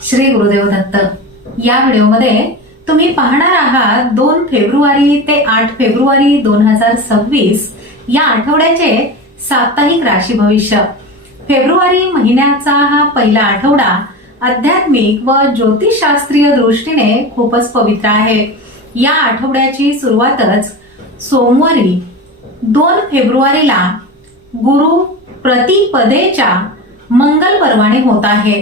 श्री गुरुदेव दत्त। या व्हिडिओमध्ये तुम्ही पाहणार आहात 2 फेब्रुवारी ते 8 फेब्रुवारी 2026 या आठवड्याचे साप्ताहिक राशी भविष्य। फेब्रुवारी महिन्याचा हा पहिला आठवडा आध्यात्मिक व ज्योतिषशास्त्रीय दृष्टीने खूपच पवित्र आहे। या आठवड्याची सुरुवातच सोमवारी 2 फेब्रुवारीला गुरु प्रतिपदेच्या मंगल पर्वाने होत आहे,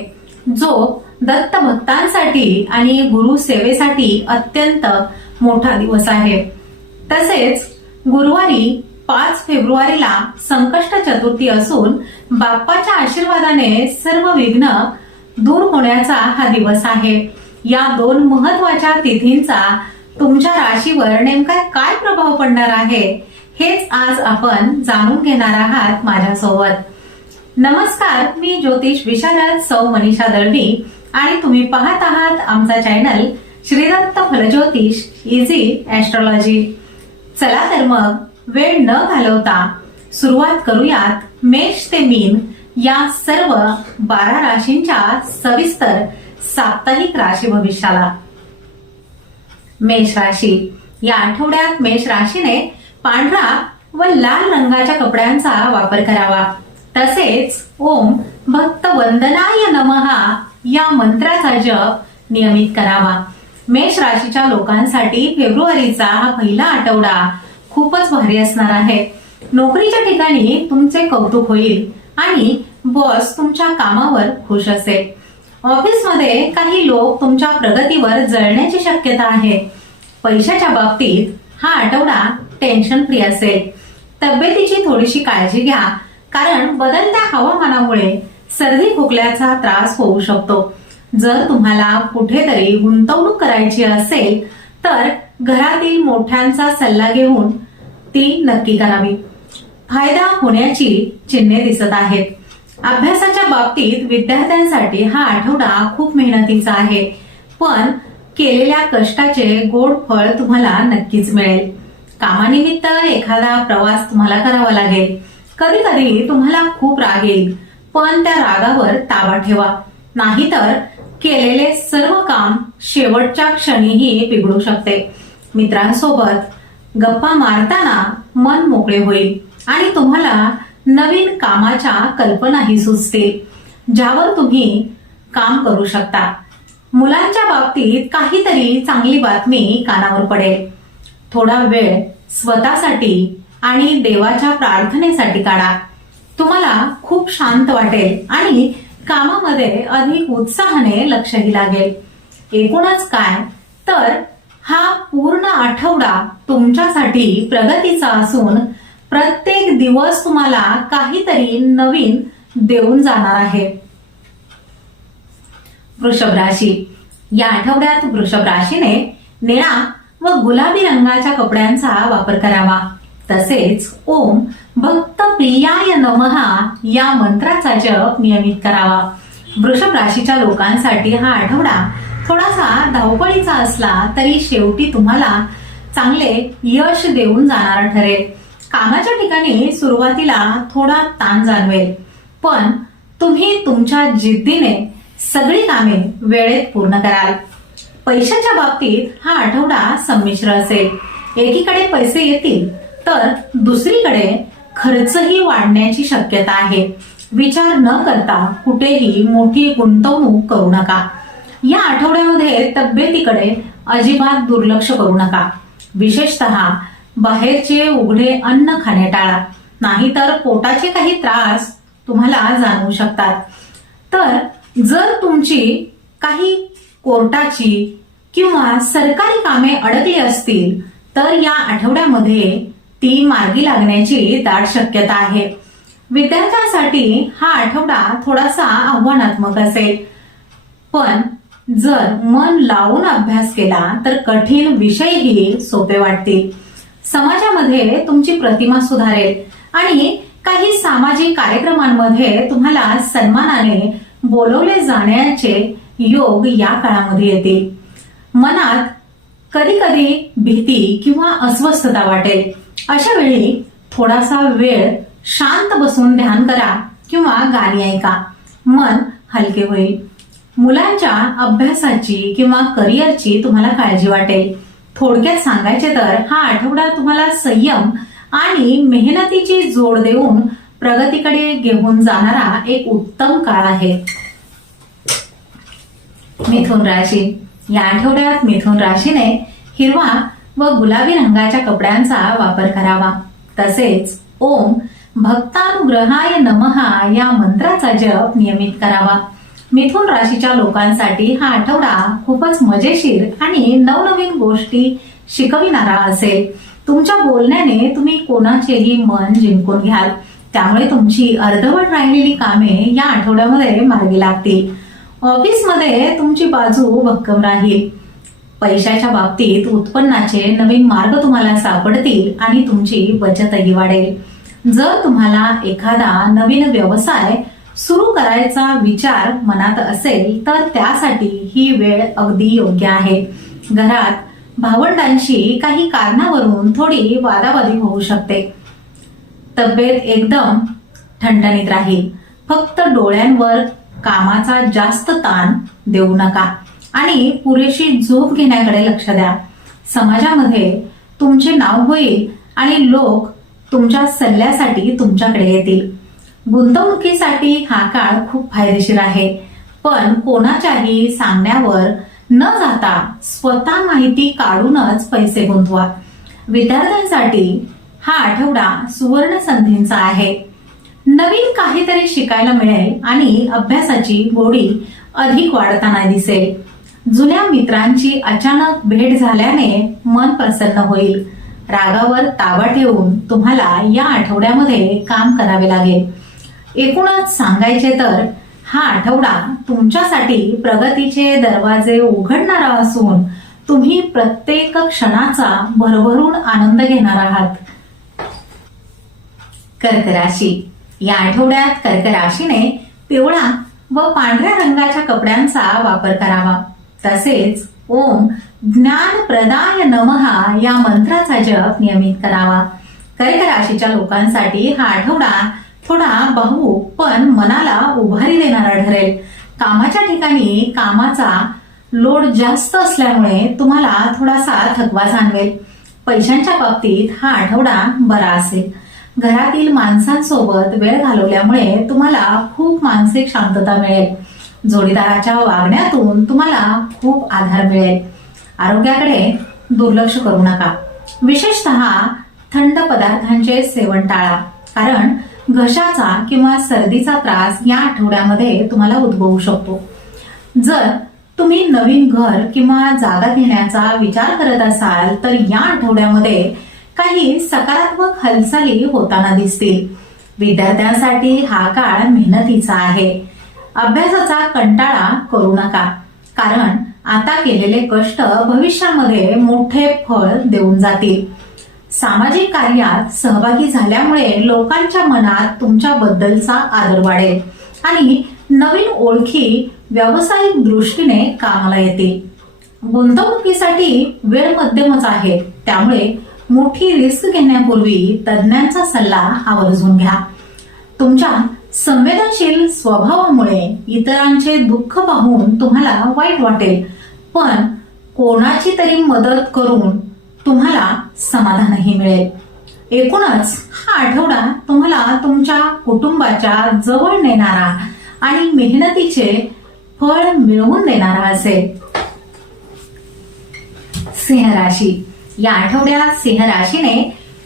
जो दत्त भक्तांसाठी आणि गुरु सेवेसाठी अत्यंत मोठा दिवस आहे। तसेच गुरुवारी 5 फेब्रुवारीला संकष्ट चतुर्थी असून बाप्पाच्या आशीर्वादाने सर्व विघ्न दूर होण्याचा हा दिवस आहे। या 2 महत्वाच्या तिथींचा तुमच्या राशीवर नेमका काय प्रभाव पडणार आहे हेच आज आपण जाणून घेणार आहात माझ्यासोबत। नमस्कार, मी ज्योतिष विशारद सौ मनीषा दळवी आणि तुम्ही पाहत आहात आमचा चॅनल श्री दत्त फलज्योतिष इझी ऍस्ट्रॉलॉजी। चला तर मग वेळ न घालवता सुरुवात करूयात मेष ते मीन या सर्व 12 राशींच्या सविस्तर साप्ताहिक राशी भविष्याला। मेष राशी। या आठवड्यात मेष राशीने पांढरा व लाल रंगाच्या कपड्यांचा वापर करावा। तसेच ओम भक्त वंदनाय नमः या मंत्राचा जप नियमित करावा। मेष राशीच्या लोकांसाठी फेब्रुवारीचा हा पहिला आठवडा खूपच भारी असणार आहे। नोकरीच्या ठिकाणी तुमचे कौतुक होईल आणि बॉस तुमच्या कामावर खुश असेल। ऑफिसमध्ये काही लोक तुमच्या प्रगतीवर जळण्याची शक्यता आहे। पैशाच्या बाबतीत हा आठवडा टेन्शन फ्री असेल। तब्येतीची थोडीशी काळजी घ्या, कारण बदलत्या हवामानामुळे सर्दी खोकल्याचा त्रास होऊ शकतो। जर तुम्हाला कुठेतरी गुंतवणूक करायची असेल तर घरातील मोठ्यांचा सल्ला घेऊन ती नक्की करावी। फायदा होण्याची चिन्हे दिसत आहेत। अभ्यासाच्या बाबतीत विद्यार्थ्यांसाठी हा आठवडा खूप मेहनतीचा आहे, पण केलेल्या कष्टाचे गोड फळ तुम्हाला नक्कीच मिळेल। कामानिमित्त एखादा प्रवास तुम्हाला करावा लागेल। कधी कधी तुम्हाला खूप राग येईल, पण त्या रागावर ताबा ठेवा, नाहीतर केलेले सर्व काम शेवटच्या क्षणीही बिघडू शकते। मित्रांसोबत गप्पा मारताना मन मोकळे होईल आणि तुम्हाला नवीन कामाच्या कल्पनाही सुचतील, ज्यावर तुम्ही काम करू शकता। मुलांच्या बाबतीत काहीतरी चांगली बातमी कानावर पडेल। थोडा वेळ स्वतःसाठी आणि देवाच्या प्रार्थनेसाठी काढा। तुम्हाला खूप शांत वाटेल आणि कामामध्ये अधिक उत्साहाने लक्षही लागेल। एकूणच काय तर हा पूर्ण आठवडा तुमच्यासाठी प्रगतीचा असून प्रत्येक दिवस तुम्हाला काहीतरी नवीन देऊन जाणार आहे। वृषभ राशी। या आठवड्यात वृषभ राशीने निळा व गुलाबी रंगाच्या कपड्यांचा वापर करावा। तसेच ओम भक्त प्रियाय नमः या मंत्राचा जप नियमित करावा। वृषभ राशीच्या लोकांसाठी हा आठवडा थोडासा धावपळीचा असला तरी शेवटी तुम्हाला चांगले यश देऊन जाणारा ठरेल। कामाच्या ठिकाणी सुरुवातीला थोडा ताण जाणवेल, पण तुम्ही तुमच्या जिद्दीने सगळी कामे वेळेत पूर्ण कराल। पैशाच्या बाबतीत हा आठवडा संमिश्र असेल। एकीकडे पैसे येतील तर दुसरीकडे खर्चही वाढण्याची शक्यता आहे। विचार न करता कुठेही मोठी गुंतवणूक करू नका। या आठवड्यामध्ये तब्येतीकडे अजिबात दुर्लक्ष करू नका। विशेषतः बाहेरचे उघडे अन्न खाणे टाळा, नाहीतर पोटाचे काही त्रास तुम्हाला जाणवू शकतात। तर जर तुमची काही कोर्टाची किंवा सरकारी कामे अडकली असतील तर या आठवड्यामध्ये ती मार्गी लागण्याची दाट शक्यता आहे। विद्यार्थ्यांसाठी हा आठवडा थोडासा आव्हानात्मक असेल, पण जर मन लावून अभ्यास केला तर कठीण विषयही सोपे वाटतील। समाजामध्ये तुमची प्रतिमा सुधारेल आणि काही सामाजिक कार्यक्रमांमध्ये तुम्हाला सन्मानाने बोलवले जाण्याचे योग या काळामध्ये येतील। मनात कधी कधी भीती किंवा अस्वस्थता वाटेल। अशा वेळी थोडासा वेळ शांत बसून ध्यान करा किंवा गाणी ऐका, मन हलके होईल। मुलांच्या अभ्यासाची किंवा करिअरची तुम्हाला काळजी वाटेल. थोडक्यात सांगायचे तर हा आठवडा तुम्हाला संयम आणि मेहनतीची जोड देऊन प्रगतीकडे घेऊन जाणारा एक उत्तम काळ आहे. मिथुन राशी. या आठवड्यात मिथुन राशीने हिरवा व गुलाबी रंगाच्या कपड्यांचा वापर करावा. तसेच ओम भक्तानुग्रहाय नमहा या मंत्राचा जप नियमित करावा. मिथुन राशीच्या लोकांसाठी हा आठवडा खूपच मजेशीर आणि नवनवीन गोष्टी शिकविणारा असेल. तुमच्या बोलण्याने तुम्ही कोणाचेही मन जिंकून घ्याल. त्यामुळे तुमची अर्धवट राहिलेली कामे या आठवड्यामध्ये मार्गी लागतील. ऑफिसमध्ये तुमची बाजू भक्कम राहील. पैशाच्या बाबतीत उत्पन्नाचे नवीन मार्ग तुम्हाला सापडतील आणि तुमची बचतही वाढेल. जर तुम्हाला एखादा नवीन व्यवसाय सुरू करायचा विचार मनात असेल तर त्यासाठी ही वेळ अगदी योग्य आहे. घरात भावंडांशी काही कारणावरून थोडी वादावादी होऊ शकते. तब्येत एकदम ठणठणीत राहील. फक्त डोळ्यांवर कामाचा जास्त ताण देऊ नका आणि पुरेशी झोप घेण्याकडे लक्ष द्या. समाजामध्ये तुमचे नाव होईल आणि लोक तुमच्या सल्ल्यासाठी तुमच्याकडे येतील. गुंतवणुकीसाठी हा काळ खूप फायदेशीर आहे. पण कोणाच्याही सांगण्यावर न जाता स्वतः माहिती काढूनच पैसे गुंतवा. विद्यार्थ्यांसाठी हा आठवडा सुवर्ण संधींचा आहे. नवीन काहीतरी शिकायला मिळेल आणि अभ्यासाची गोडी अधिक वाढताना दिसेल. जुन्या मित्रांची अचानक भेट झाल्याने मन प्रसन्न होईल. रागावर ताबा ठेवून तुम्हाला या आठवड्यामध्ये काम करावे लागेल. एकूणच सांगायचे तर हा आठवडा तुमच्यासाठी प्रगतीचे दरवाजे उघडणारा असून तुम्ही प्रत्येक क्षणाचा भरभरून आनंद घेणार आहात. कर्क राशी. या आठवड्यात कर्क राशीने पिवळा व पांढऱ्या रंगाच्या कपड्यांचा वापर करावा. तसेच ओम ज्ञानप्रदाय नमहा या मंत्राचा जप नियमित करावा. कर्क राशीच्या लोकांसाठी हा आठवडा थोडा भावूक पण मनाला उभारी देणारा ठरेल. कामाच्या ठिकाणी कामाचा लोड जास्त असल्यामुळे तुम्हाला थोडासा थकवा जाणवेल. पैशांच्या बाबतीत हा आठवडा बरा असेल. घरातील माणसांसोबत वेळ घालवल्यामुळे तुम्हाला खूप मानसिक शांतता मिळेल. जोडीदाराच्या वागण्यातून तुम्हाला खूप आधार मिळेल. आरोग्याकडे दुर्लक्ष करू नका. विशेषतः थंड पदार्थांचे सेवन टाळा, कारण घशाचा किंवा सर्दीचा त्रास या आठवड्यामध्ये तुम्हाला उद्भवू शकतो. जर तुम्ही नवीन घर किंवा जागा घेण्याचा विचार करत असाल तर या आठवड्यामध्ये काही सकारात्मक हालचाली होताना दिसतील. विद्यार्थ्यांसाठी हा काळ मेहनतीचा आहे. अभ्यासाचा कंटाळा करू नका, कारण आता केलेले कष्ट भविष्यामध्ये मोठे फळ देऊन जातील. सामाजिक कार्यात सहभागी झाल्यामुळे लोकांच्या मनात तुमच्याबद्दलचा आदर वाढेल आणि नवीन ओळखी व्यावसायिक दृष्टीने कामाला येतील. गुंतवणुकीसाठी वेळ मध्यमच आहे, त्यामुळे मोठी रिस्क घेण्यापूर्वी तज्ञांचा सल्ला आवर्जून घ्या. तुमच्या संवेदनशील स्वभावामुळे इतरांचे दुःख पाहून तुम्हाला वाईट वाटेल, पण कोणाची तरी मदत करून तुम्हाला समाधानही मिळेल. एकूणच हा आठवडा तुम्हाला तुमच्या कुटुंबाच्या जवळ नेणारा आणि मेहनतीचे फळ मिळवून देणारा असेल. सिंह राशी. या आठवड्यात सिंह राशीने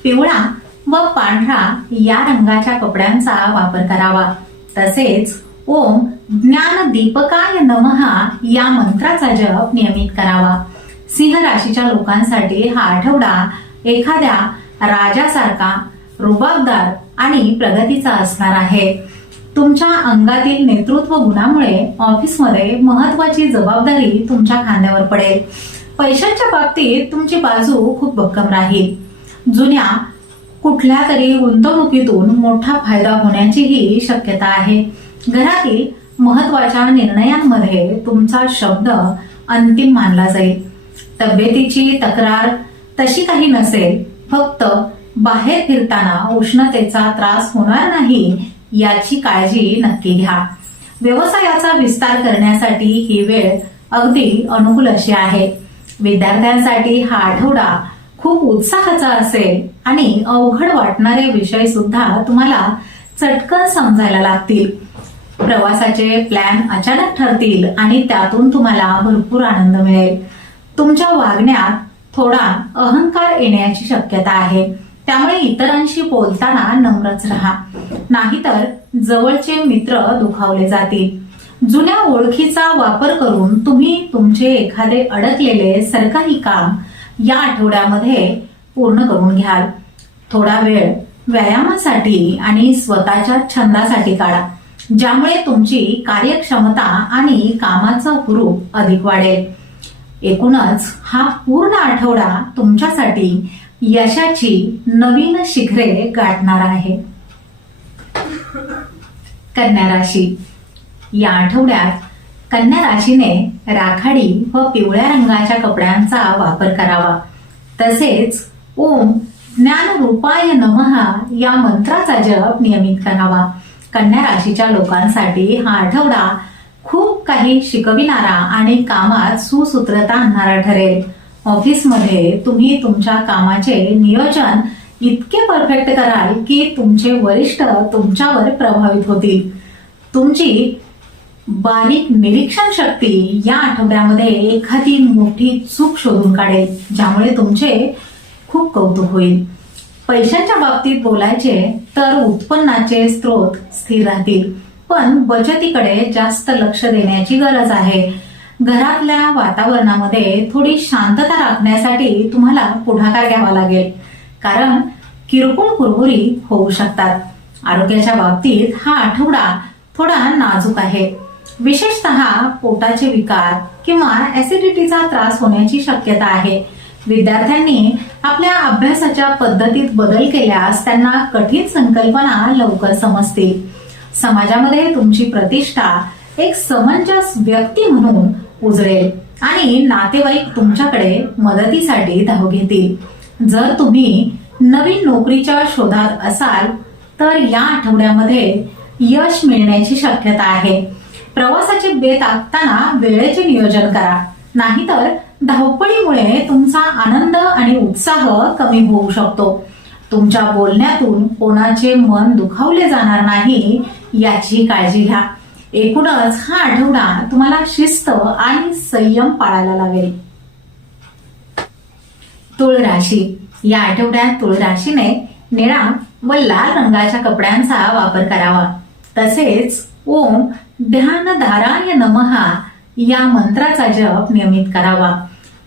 पिवळा व पांढरा या रंगाच्या कपड्यांचा वापर करावा. तसेच ओम ज्ञान दीपकाय नमहा या मंत्राचा जप नियमित करावा. सिंह राशीच्या लोकांसाठी हा आठवडा एखाद्या राजासारखा रुबाबदार आणि प्रगतीचा असणार आहे. तुमच्या अंगातील नेतृत्व गुणामुळे ऑफिसमध्ये महत्वाची जबाबदारी तुमच्या खांद्यावर पडेल. पैशांच्या बाबतीत तुमची बाजू खूप भक्कम राहील. जुन्या कुठल्या तरी गुंतवणुकीतून मोठा फायदा होण्याचीही शक्यता आहे. घरातील महत्वाच्या निर्णयांमध्ये तुमचा शब्द अंतिम मानला जाईल. तब्येतीची तक्रार तशी काही नसेल, फक्त बाहेर फिरताना उष्णतेचा त्रास होणार नाही याची काळजी नक्की घ्या. व्यवसायाचा विस्तार करण्यासाठी ही वेळ अगदी अनुकूल अशी आहे. विद्यार्थ्यांसाठी हा आठवडा खूप उत्साहाचा असेल आणि अवघड वाटणारे विषय सुद्धा तुम्हाला चटकन समजायला लागतील. प्रवासाचे प्लॅन अचानक ठरतील आणि त्यातून तुम्हाला भरपूर आनंद मिळेल. तुमच्या वागण्यात थोडा अहंकार येण्याची शक्यता आहे, त्यामुळे इतरांशी बोलताना नम्रच राहा, नाहीतर जवळचे मित्र दुखावले जातील. जुन्या ओळखीचा वापर करून तुम्ही तुमचे एखादे अडकलेले सरकारी काम या आठवड्यामध्ये पूर्ण करून घ्याल. थोडा वेळ व्यायामासाठी आणि स्वतःच्या छंदासाठी काढा, ज्यामुळे तुमची कार्यक्षमता आणि कामाचा हुरूप अधिक वाढेल. एकूणच हा पूर्ण आठवडा तुमच्यासाठी यशाची नवीन शिखरे गाठणार आहे. कन्या राशी. या आठवड्यात कन्या राशीने राखाडी व पिवळ्या रंगाच्या कपड्यांचा वापर करावा. तसेच ओम ज्ञानरूपाय नमः या मंत्राचा जप नियमित करावा. कन्या राशीच्या लोकांसाठी हा आठवडा खूप काही शिकविणारा आणि कामात सुसूत्रता आणणारा ठरेल. ऑफिसमध्ये तुम्ही तुमच्या कामाचे नियोजन इतके परफेक्ट कराल की तुमचे वरिष्ठ तुमच्यावर प्रभावित होतील. तुमची बारीक निरीक्षण शक्ती या आठवड्यामध्ये एखादी मोठी चूक शोधून काढेल, ज्यामुळे तुमचे खूप कौतुक होईल. पैशांच्या बाबतीत बोलायचे तर उत्पन्नाचे स्रोत स्थिर राहतील, पण बचतीकडे जास्त लक्ष देण्याची गरज आहे. घरातल्या वातावरणामध्ये थोडी शांतता राखण्यासाठी तुम्हाला पुढाकार घ्यावा लागेल, कारण किरकोळ कुरबुरी होऊ शकतात. आरोग्याच्या बाबतीत हा आठवडा थोडा नाजूक आहे. विशेषतः पोटाचे विकार किंवा ऍसिडिटीचा त्रास होण्याची शक्यता आहे. विद्यार्थ्यांनी आपल्या अभ्यासाच्या पद्धतीत बदल केल्यास त्यांना कठीण संकल्पना लवकर समजतील. समाजामध्ये तुमची प्रतिष्ठा एक समंजस व्यक्ती म्हणून उजळेल आणि नातेवाईक तुमच्याकडे मदतीसाठी धाव घेतील. जर तुम्ही नवीन नोकरीच्या शोधात असाल तर या आठवड्यामध्ये यश मिळण्याची शक्यता आहे. प्रवासाचे बेत आखताना वेळेचे नियोजन करा, नाहीतर धावपळीमुळे तुमचा आनंद आणि उत्साह कमी होऊ शकतो. तुमच्या बोलण्यातून कोणाचे मन दुखावले जाणार नाही याची काळजी घ्या. एकूणच हा आठवडा तुम्हाला शिस्त आणि संयम पाळायला लावेल. तुळ राशी. या आठवड्यात तुळ राशीने निळा व लाल रंगाच्या कपड्यांचा वापर करावा. तसेच ओम ध्यानधाराय नमः या मंत्राचा जप नियमित करावा.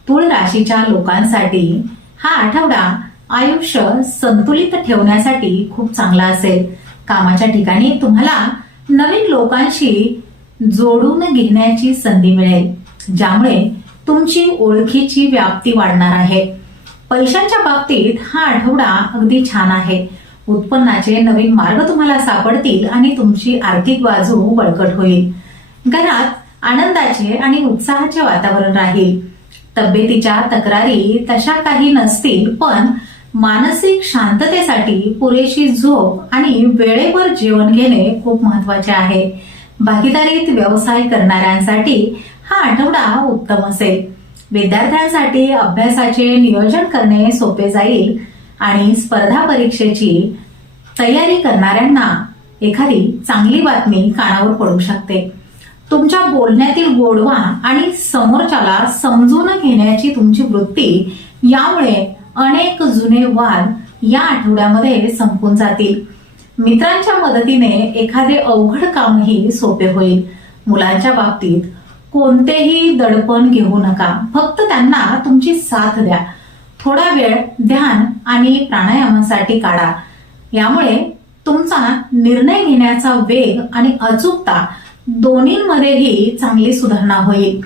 तुळ राशीच्या लोकांसाठी हा आठवडा आयुष्य संतुलित ठेवण्यासाठी खूप चांगला असेल. कामाच्या ठिकाणी तुम्हाला नवीन लोकांशी जोडून घेण्याची संधी मिळेल, ज्यामुळे तुमची ओळखीची व्याप्ती वाढणार आहे. पैशांच्या बाबतीत हा आठवडा अगदी छान आहे. उत्पन्नाचे नवीन मार्ग तुम्हाला सापडतील आणि तुमची आर्थिक बाजू बळकट होईल. घरात आनंदाचे आणि उत्साहाचे वातावरण राहील. तब्येतीच्या तक्रारी तशा काही नसतील, पण मानसिक शांततेसाठी पुरेशी झोप आणि वेळेवर जेवण घेणे खूप महत्वाचे आहे. भागीदारीत व्यवसाय करणाऱ्यांसाठी हा आठवडा उत्तम असेल. विद्यार्थ्यांसाठी अभ्यासाचे नियोजन करणे सोपे जाईल आणि स्पर्धा परीक्षेची तयारी करणाऱ्यांना एखादी चांगली बातमी कानावर पडू शकते. तुमच्या बोलण्यातील गोडवा आणि समोरच्याला समजून घेण्याची तुमची वृत्ती यामुळे अनेक जुने वाद या आठवड्यामध्ये संपून जातील. मित्रांच्या मदतीने एखादे अवघड कामही सोपे होईल. मुलांच्या बाबतीत कोणतेही दडपण घेऊ नका, फक्त त्यांना तुमची साथ द्या. थोडा वेळ ध्यान आणि प्राणायामासाठी काढा. यामुळे तुमचा निर्णय घेण्याचा वेग आणि अचूकता दोन्हीमध्येही चांगली सुधारणा होईल.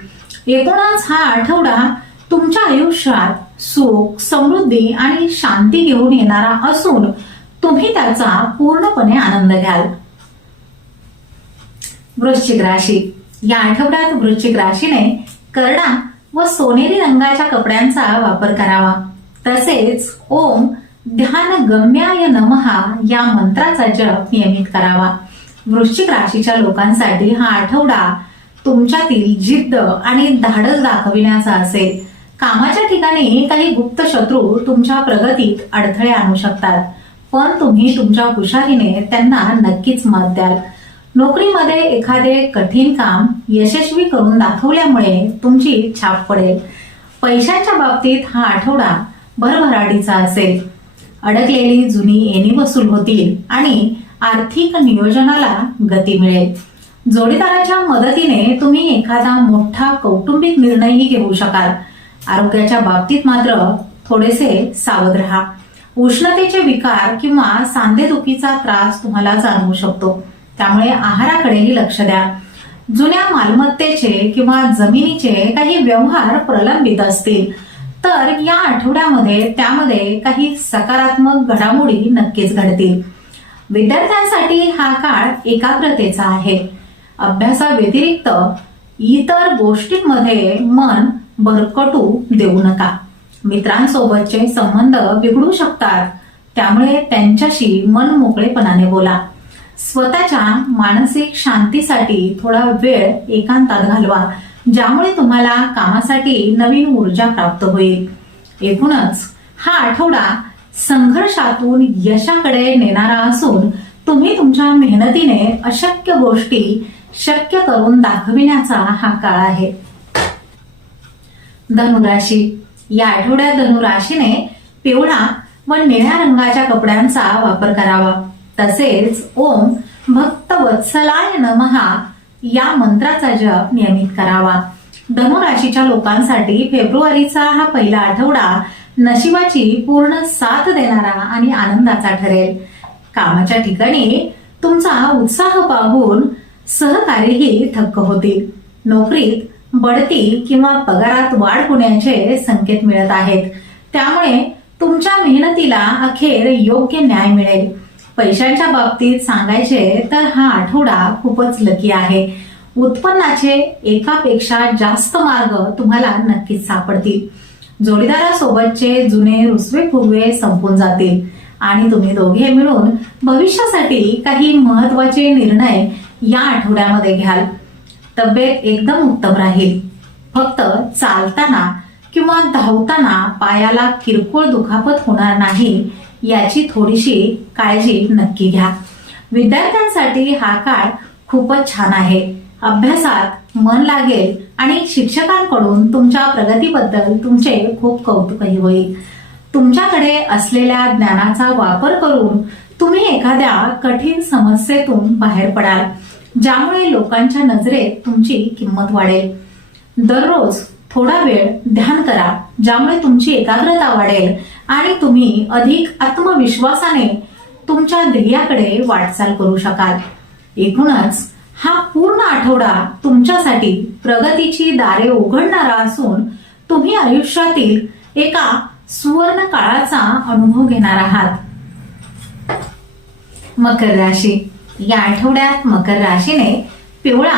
एकूणच हा आठवडा तुमच्या आयुष्यात सुख, समृद्धी आणि शांती घेऊन येणारा असून तुम्ही त्याचा पूर्णपणे आनंद घ्याल. वृश्चिक राशी. या आठवड्यात वृश्चिक राशीने करडा व सोनेरी रंगाच्या कपड्यांचा वापर करावा. तसेच ओम ध्यान गम्याय नमः या मंत्राचा जप नियमित करावा. वृश्चिक राशीच्या लोकांसाठी हा आठवडा तुमच्यातील जिद्द आणि धाडस दाखविण्याचा असेल. कामाच्या ठिकाणी काही गुप्त शत्रू तुमच्या प्रगतीत अडथळे आणू शकतात, पण तुम्ही तुमच्या हुशारीने त्यांना नक्कीच मत द्याल. नोकरीमध्ये एखादे कठीण काम यशस्वी करून दाखवल्यामुळे तुमची छाप पडेल. पैशांच्या बाबतीत हा आठवडा भरभराटीचा असेल. अडकलेली जुनी येणी वसूल होतील आणि आर्थिक नियोजनाला गती मिळेल. जोडीदाराच्या मदतीने तुम्ही एखादा मोठा कौटुंबिक निर्णयही घेऊ शकाल. आरोग्याच्या बाबतीत मात्र थोडेसे सावध राहा. उष्णतेचे विकार किंवा सांधेदुखीचा त्रास तुम्हाला जाणवू शकतो, त्यामुळे आहाराकडेही लक्ष द्या. जुन्या मालमत्तेचे किंवा जमिनीचे काही व्यवहार प्रलंबित असतील तर या आठवड्यामध्ये त्यामध्ये काही सकारात्मक घडामोडी नक्कीच घडतील. विद्यार्थ्यांसाठी हा काळ एकाग्रतेचा आहे. अभ्यासाव्यतिरिक्त इतर गोष्टींमध्ये मन भरकटू देऊ नका. मित्रांसोबतचे संबंध बिघडू शकतात, त्यामुळे त्यांच्याशी मन मोकळेपणाने बोला. स्वतःच्या मानसिक शांतीसाठी थोडा वेळ एकांतात घालवा, ज्यामुळे तुम्हाला कामासाठी नवीन ऊर्जा प्राप्त होईल. एकूणच हा आठवडा संघर्षातून यशाकडे नेणारा असून तुम्ही तुमच्या मेहनतीने अशक्य गोष्टी शक्य करून दाखविण्याचा हा काळ आहे. धनुराशी. या आठवड्यात धनुराशीने पिवळा व निळ्या रंगाच्या कपड्यांचा वापर करावा. तसेच ओम भक्तवत्सलाय नमहा या मंत्राचा जप नियमित करावा. धनुराशीच्या लोकांसाठी फेब्रुवारीचा हा पहिला आठवडा नशिबाची पूर्ण साथ देणारा आणि आनंदाचा ठरेल. कामाच्या ठिकाणी तुमचा उत्साह पाहून सहकारीही थक्क होतील. नोकरीत बढती किंवा पगारात वाढ होण्याचे संकेत मिळत आहेत, त्यामुळे तुमच्या मेहनतीला अखेर योग्य न्याय मिळेल. पैशांच्या बाबतीत सांगायचे तर हा आठवडा खूपच लकी आहे. उत्पन्नाचे एकापेक्षा जास्त मार्ग तुम्हाला नक्कीच सापडतील. जोडीदारासोबतचे जुने रुसवे फुगवे संपून जातील आणि तुम्ही दोघे मिळून भविष्यासाठी काही महत्वाचे निर्णय या आठवड्यामध्ये घ्याल. तब्येत एकदम उत्तम राहील. फक्त चालताना किंवा धावताना पायाला किरकोळ दुखापत होणार नाही याची थोडीशी काळजी नक्की घ्या. विद्यार्थ्यांसाठी हा काळ खूपच छान आहे. अभ्यासात मन लागेल आणि शिक्षकांकडून तुमच्या प्रगतीबद्दल तुमचे खूप कौतुकही होईल. तुमच्याकडे असलेल्या ज्ञानाचा वापर करून तुम्ही एखाद्या कठीण समस्येतून बाहेर पडाल, ज्यामुळे लोकांच्या नजरेत तुमची किंमत वाढेल. दररोज थोडा वेळ ध्यान करा, ज्यामुळे तुमची एकाग्रता वाढेल आणि तुम्ही अधिक आत्मविश्वासाने तुमच्या ध्येयाकडे वाटचाल करू शकाल. एकूणच हा पूर्ण आठवडा तुमच्यासाठी प्रगतीची दारे उघडणारा असून तुम्ही आयुष्यातील एका सुवर्ण काळाचा अनुभव घेणार आहात. मकर राशी. या आठवड्यात मकर राशीने पिवळा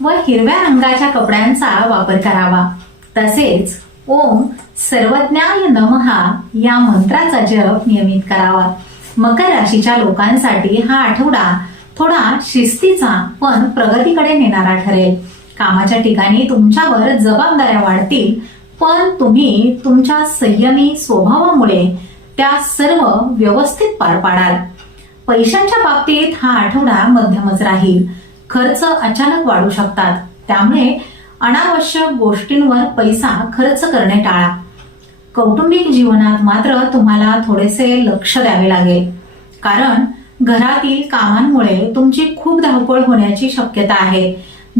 व हिरव्या रंगाच्या कपड्यांचा वापर करावा. तसेच ओम सर्वज्ञाय नमहा या मंत्राचा जप नियमित करावा. मकर राशीच्या लोकांसाठी हा आठवडा थोडा शिस्तीचा पण प्रगतीकडे नेणारा ठरेल. कामाच्या ठिकाणी तुमच्यावर जबाबदाऱ्या वाढतील, पण तुम्ही तुमच्या संयमी स्वभावामुळे त्या सर्व व्यवस्थित पार पाडाल. पैशांच्या बाबतीत हा आठवडा मध्यमच राहील. खर्च अचानक वाढू शकतात, त्यामुळे अनावश्यक गोष्टींवर पैसा खर्च करणे टाळा. कौटुंबिक जीवनात मात्र तुम्हाला थोडेसे लक्ष द्यावे लागेल, कारण घरातील कामांमुळे तुमची खूप धावपळ होण्याची शक्यता आहे.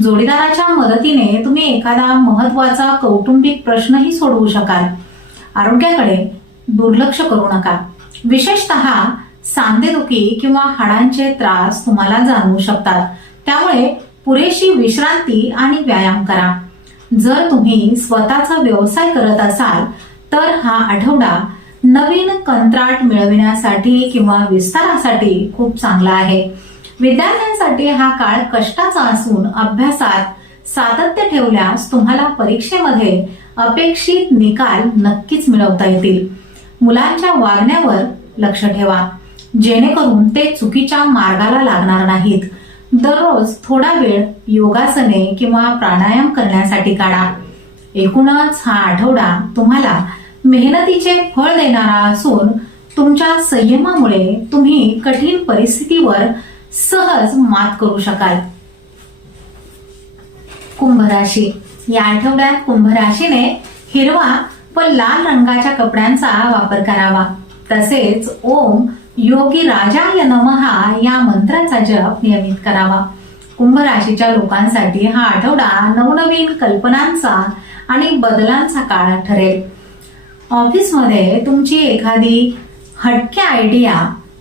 जोडीदाराच्या मदतीने तुम्ही एखादा महत्वाचा कौटुंबिक प्रश्नही सोडवू शकाल. आरोग्याकडे दुर्लक्ष करू नका. विशेषतः सांधेदुखी किंवा हाडांचे त्रास तुम्हाला जाणवू शकतात, त्यामुळे पुरेशी विश्रांती आणि व्यायाम करा. जर तुम्ही स्वतःचा व्यवसाय करत असाल तर हा आठवडा नवीन कंत्राट मिळविण्यासाठी किंवा विस्तारासाठी खूप चांगला आहे. विद्यार्थ्यांसाठी हा काळ कष्टाचा असून अभ्यासात सातत्य ठेवल्यास तुम्हाला परीक्षेमध्ये अपेक्षित निकाल नक्कीच मिळवता येतील. मुलांच्या वागण्यावर लक्ष ठेवा, जेणेकरून ते चुकीच्या मार्गाला लागणार नाहीत. दररोज थोडा वेळ योगासने किंवा प्राणायाम करण्यासाठी काढा. एकूणच हा आठवडा तुम्हाला मेहनतीचे फळ देणारा असून तुमच्या संयमामुळे तुम्ही कठीण परिस्थितीवर सहज मात करू शकाल. कुंभ राशी. या आठवड्यात कुंभ राशीने हिरवा व लाल रंगाच्या कपड्यांचा वापर करावा. तसेच ओम योगी राजाय नमहा या मंत्राचा जप नियमित करावा. कुंभ राशीच्या लोकांसाठी हा आठवडा नवनवीन कल्पनांचा आणि बदलांचा काळ ठरेल. ऑफिसमध्ये तुमची एखादी हटके आयडिया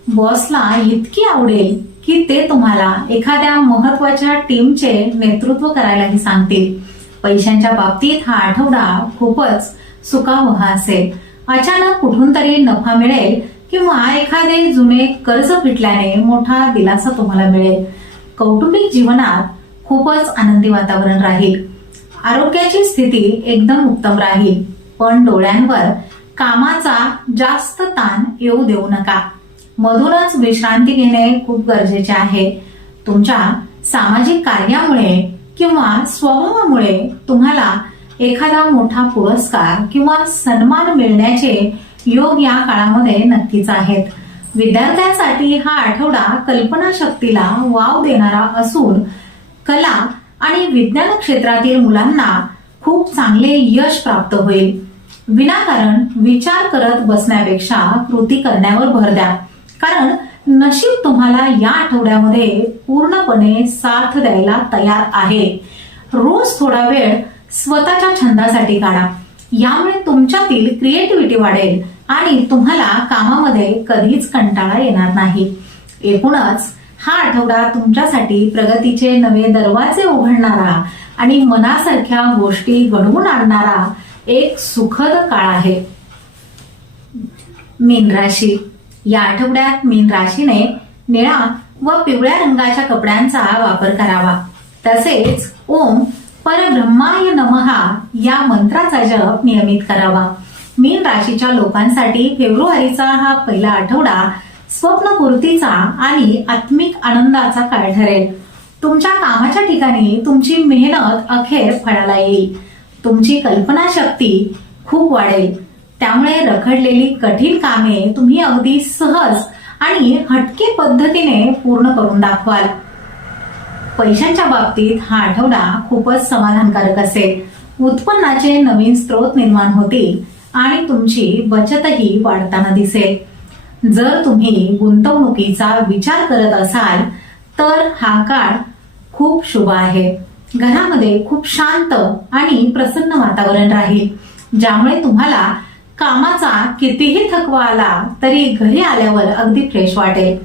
बॉसला इतकी आवडेल की ते तुम्हाला एखाद्या महत्वाच्या टीमचे नेतृत्व करायलाही सांगतील. पैशांच्या बाबतीत हा आठवडा खूपच सुखावह असेल. अचानक कुठून तरी नफा मिळेल किंवा एखादे जुने कर्ज फिटल्याने मोठा दिलासा तुम्हाला मिळेल. कौटुंबिक जीवनात खूपच आनंदी वातावरण राहील. आरोग्याची स्थिती एकदम उत्तम राहील, पण डोळ्यांवर कामाचा जास्त ताण येऊ देऊ नका. मधूनच विश्रांती घेणे खूप गरजेचे आहे. तुमच्या सामाजिक कार्यामुळे किंवा स्वभावामुळे तुम्हाला एखादा मोठा पुरस्कार किंवा सन्मान मिळण्याचे योग या काळामध्ये नक्कीच आहेत. विद्यार्थ्यांसाठी हा आठवडा कल्पनाशक्तीला वाव देणारा असून कला आणि विज्ञान क्षेत्रातील मुलांना खूप चांगले यश प्राप्त होईल. विनाकारण विचार करत बसण्यापेक्षा कृती करण्यावर भर द्या, कारण नशीब तुम्हाला या आठवड्यामध्ये पूर्णपणे साथ द्यायला तयार आहे. रोज थोडा वेळ स्वतःच्या छंदासाठी काढा. यामुळे तुमच्यातील क्रिएटिव्हिटी वाढेल आणि तुम्हाला कामामध्ये कधीच कंटाळा येणार नाही. एकूणच हा आठवडा तुमच्यासाठी प्रगतीचे नवे दरवाजे उघडणारा आणि मनासारख्या गोष्टी घडवून आणणारा एक सुखद काळ आहे. मीन राशी. या आठवड्यात मीन राशीने निळा व पिवळ्या रंगाच्या कपड्यांचा वापर करावा. तसेच ओम परब्रह्माय नमहा या मंत्राचा जप नियमित करावा. मीन राशीच्या लोकांसाठी फेब्रुवारीचा हा पहिला आठवडा स्वप्नपूर्तीचा आणि आत्मिक आनंदाचा काळ ठरेल. तुमच्या कामाच्या ठिकाणी तुमची मेहनत अखेर फळाला येईल. तुमची कल्पनाशक्ती खूप वाढेल. त्यामुळे रखडलेली कठीण कामे तुम्ही अगदी सहज आणि हटके पद्धतीने पूर्ण करून दाखवाल. पैशांच्या बाबतीत हा आठवडा खूपच समाधानकारक असेल. उत्पन्नाचे नवीन स्रोत निर्माण होतील आणि तुमची बचतही वाढताना दिसेल. जर तुम्ही गुंतवणुकीचा विचार करत असाल तर हा काळ खूप शुभ आहे. घरामध्ये खूप शांत आणि प्रसन्न वातावरण राहील, ज्यामुळे तुम्हाला कामाचा कितीही थकवा आला तरी घरी आल्यावर अगदी फ्रेश वाटेल.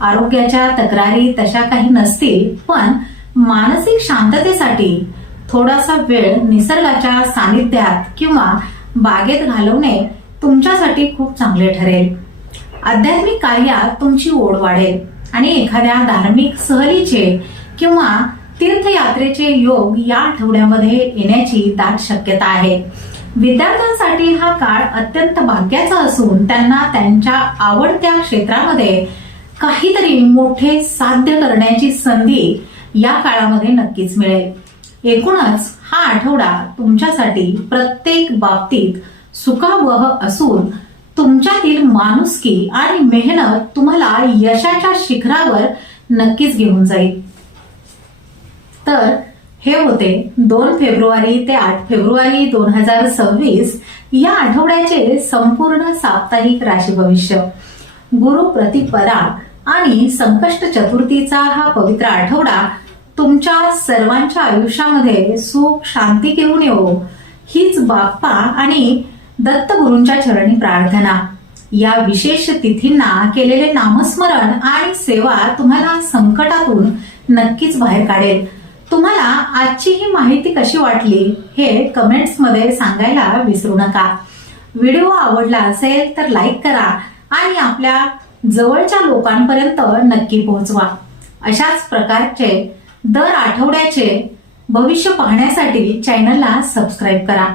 आरोग्याच्या तक्रारी तशा काही नसतील, पण मानसिक शांततेसाठी थोडासा वेळ निसर्गाच्या सानिध्यात किंवा बागेत घालवणे तुमच्यासाठी खूप चांगले ठरेल. आध्यात्मिक कार्यात तुमची ओढ वाढेल आणि एखाद्या धार्मिक सहलीचे किंवा तीर्थयात्रेचे योग या आठवड्यामध्ये येण्याची दाट शक्यता आहे. विद्यार्थ्यांसाठी हा काळ अत्यंत भाग्याचा असून त्यांना त्यांच्या आवडत्या क्षेत्रामध्ये काहीतरी मोठे साध्य करण्याची संधी या काळामध्ये नक्कीच मिळेल. एकूणच हा आठवडा तुमच्यासाठी प्रत्येक बाबतीत सुखावह असून तुमच्यातील माणुसकी आणि मेहनत तुम्हाला यशाच्या शिखरावर नक्कीच घेऊन जाईल. तर हे होते 2 फेब्रुवारी ते 8 फेब्रुवारी 2026 या आठवड्याचे संपूर्ण साप्ताहिक राशी भविष्य. गुरु प्रतिपदा आणि संकष्ट चतुर्थीचा हा पवित्र आठवडा तुमच्या सर्वांच्या आयुष्यामध्ये सुख शांती घेऊन येवो हीच बाप्पा आणि दत्तगुरूंच्या चरणी प्रार्थना. या विशेष तिथींना केलेले नामस्मरण आणि सेवा तुम्हाला संकटातून नक्कीच बाहेर काढेल. तुम्हाला आजची ही माहिती कशी वाटली हे कमेंट्स मध्ये सांगायला विसरू नका. व्हिडिओ आवडला असेल तर लाईक करा आणि आपल्या जवळच्या लोकांपर्यंत नक्की पोहोचवा. अशाच प्रकारचे दर आठवड्याचे भविष्य पाहण्यासाठी चॅनलला सबस्क्राईब करा.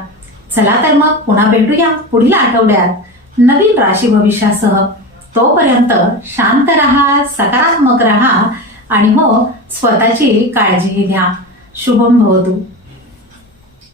चला तर मग पुन्हा भेटूया पुढील आठवड्यात नवीन राशी भविष्यासह. तोपर्यंत शांत रहा, सकारात्मक रहा आणि हो, स्वतःची काळजीही घ्या. शुभम भवतु.